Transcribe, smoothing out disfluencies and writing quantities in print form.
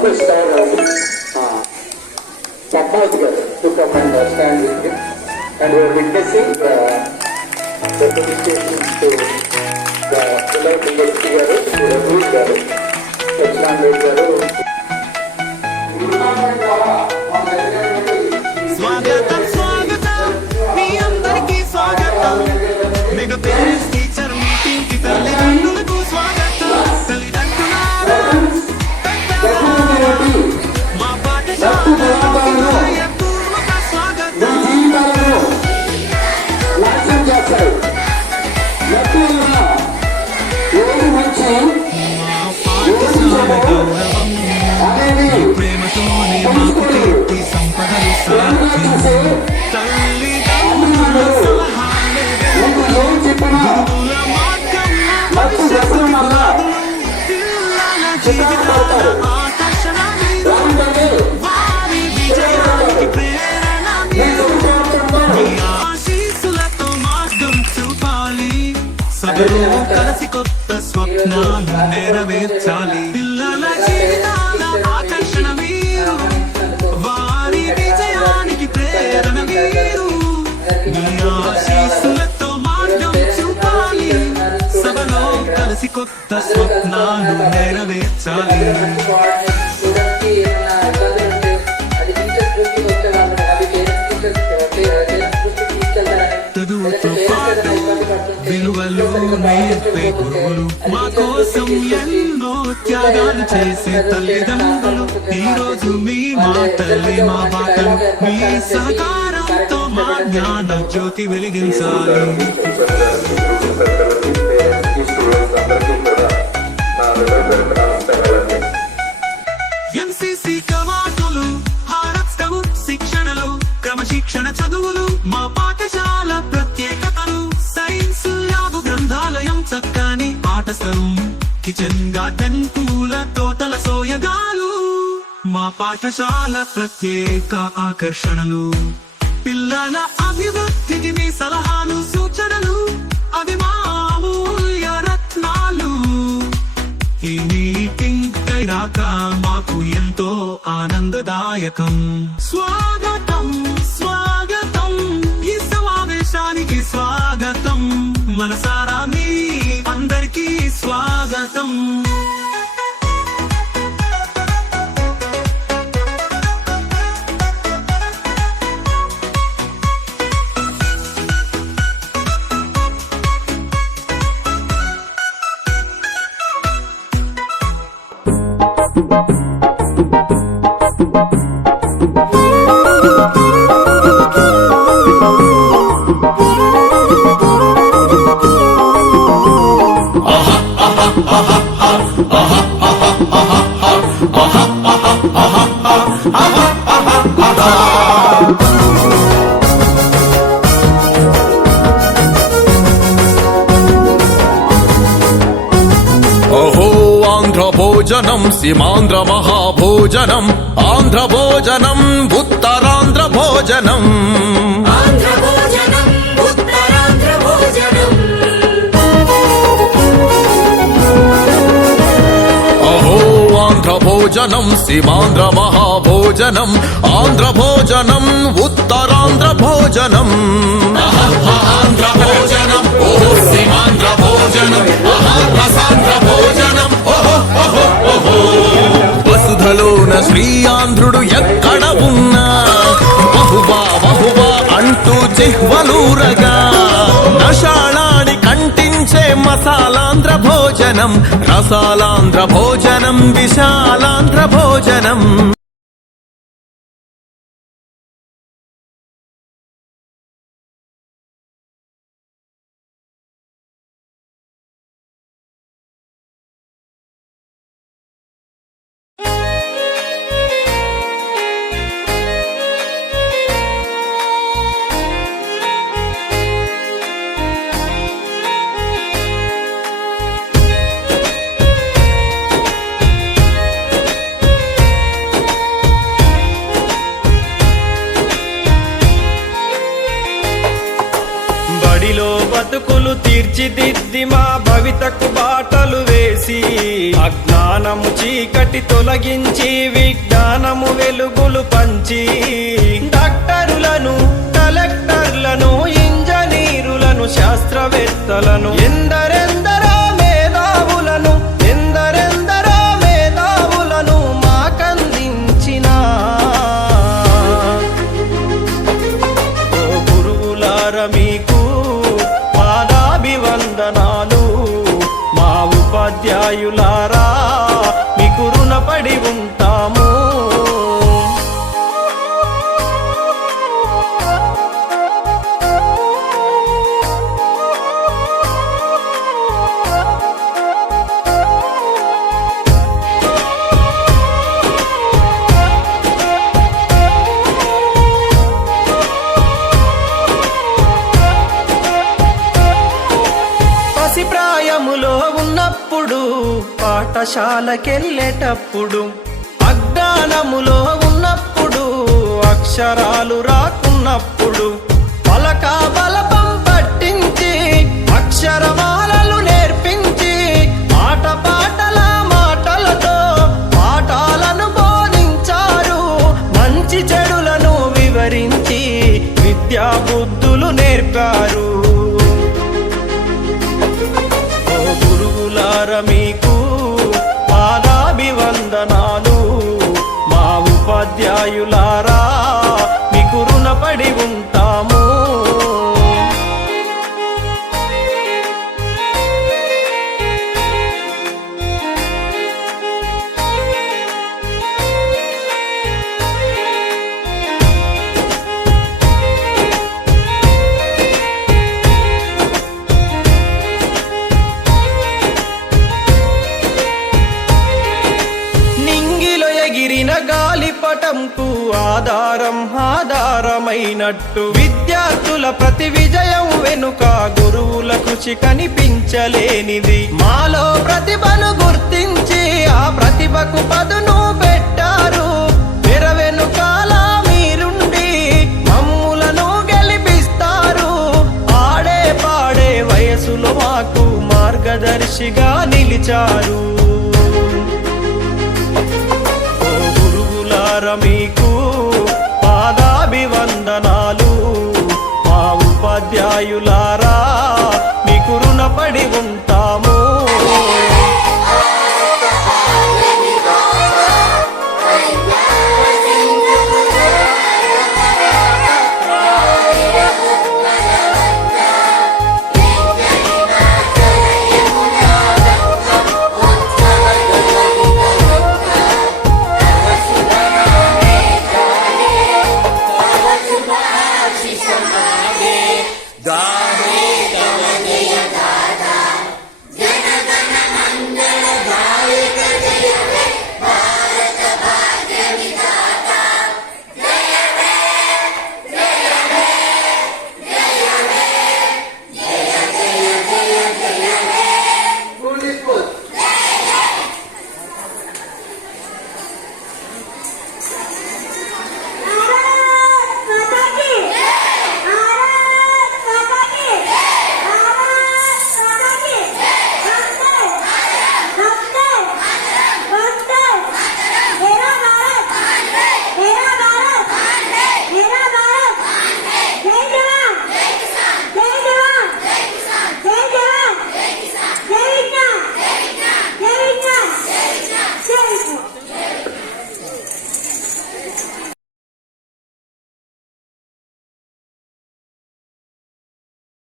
request our Patnaik to come and stand with him, and we are witnessing the dedication to the beloved University Garu, to Raghu Garu, Sajjan Garu. Swagatam, swagatam, మీ అందరికీ స్వాగతం. Mega parents teacher meeting కి తల్లిదండ్రులకు స్వాగతం. తల్లిదండ్రులారా, మా పాఠశాలలో పూర్వక స్వాగతం. ప్రేమతోనే మాకు కీర్తి సంపదలు సాధ్యం. తల్లిదండ్రుల సలహాలే గురువుల మార్గం పిల్లల జీవితాల ఆకర్షణ మీరు. వారి విజయానికి ప్రేరణ మీరు. మీ ఆశీస్సులతో మార్గం చూపాలి. సభలో కలిసి కొత్త స్వప్నాలు నెరవేర్చాలి. పిల్లల జీవితాల ఆకర్షణ మీరు. వారి విజయానికి ప్రేరణ మీరు. మీ ఆశీస్సులతో మార్గం చూపాలి. సభలో కలిసి కొత్త స్వప్నాలు నెరవేర్చాలి. చదువుతో పాటు విలువలు నేర్పే గురువులు, మా కోసం ఎన్నో త్యాగాలు చేసే తల్లిదండ్రులు. ఈ రోజు మీ మాటలే మా బాటలు. మీ సహకారంతో మా జ్ఞాన జ్యోతి వెలిగించాలి. ఎన్సీసీ కవాతులు, భారత్ స్కౌట్ శిక్షణలు, క్రమశిక్షణ చదువులు, మా పాఠశాల ప్రత్యేకతలు. సైన్స్ ల్యాబ్, గ్రంథాలయం, చక్కని పాఠశాల, కిచెన్ గార్డెన్, పూల తోటల సోయగాలు. మా పాఠశాల ప్రత్యేక ఆకర్షణలు. పిల్లల అభివృద్ధికి మీ సలహాలు సూచనలు, అవి మా అమూల్య రత్నాలు. ఈ మీటింగ్ కైరాక మాకు ఎంతో ఆనందదాయకం. స్వాగతం, స్వాగతం, ఈ సమావేశానికి స్వాగతం. మనసారా మీ అందరికీ స్వాగతం. భోజనం సీమాంధ్ర మహాభోజనం, ఆంధ్ర భోజనం ఉత్తరాంధ్ర భోజనం. అహో ఆంధ్ర భోజనం సీమాంధ్ర మహాభోజనం, ఆంధ్ర భోజనం ఉత్తరాంధ్ర భోజనం. ఆంధ్ర భోజనం ఓహో సీమాంధ్ర భోజనం, రసాంధ్ర భోజనం. వసుధలోన శ్రీ ఆంధ్రుడు ఎక్కడ ఉన్నా బహువా బహువా అంటూ జిహ్వలూరగా, నషాళాడి కంటించే మసాలాంధ్ర భోజనం, రసాలాంధ్ర భోజనం, విశాలాంధ్ర భోజనం. బడిలో బతుకులు తీర్చిదిద్ది మా భవితకు బాటలు వేసి చేసి అజ్ఞానము చీకటి తొలగించి విజ్ఞానము వెలుగులు పంచి డాక్టరులను కలెక్టర్లను ఇంజనీరులను శాస్త్రవేత్తలను ఎందరెందరో మేధావులను మాకందించిన ఓ గురువులార మీకు పాదాభివందనాలు మా ఉపాధ్యాయులారా మీకు రుణపడి ఉంటాము. ప్రాయములో ఉన్నప్పుడు పాఠశాలకెళ్ళేటప్పుడు అజ్ఞానములో ఉన్నప్పుడు అక్షరాలు రాకున్నప్పుడు పలక బలపం పట్టించి అక్షరమాలలు నేర్పించి ఆటపాటల మాటలతో పాఠాలను బోధించారు. మంచి చెడులను వివరించి విద్యా బుద్ధులు నేర్పారు. గురువులార మీకు పాదాభివందనాలు మా ఉపాధ్యాయులారా మీకు రుణపడి ఉంటాము. ఎగిరిన గాలిపటంకు ఆధారమైనట్టు విద్యార్థుల ప్రతి విజయం వెనుక గురువుల కృషి కనిపించలేనిది. మాలో ప్రతిభను గుర్తించి ఆ ప్రతిభకు పదును పెట్టారు.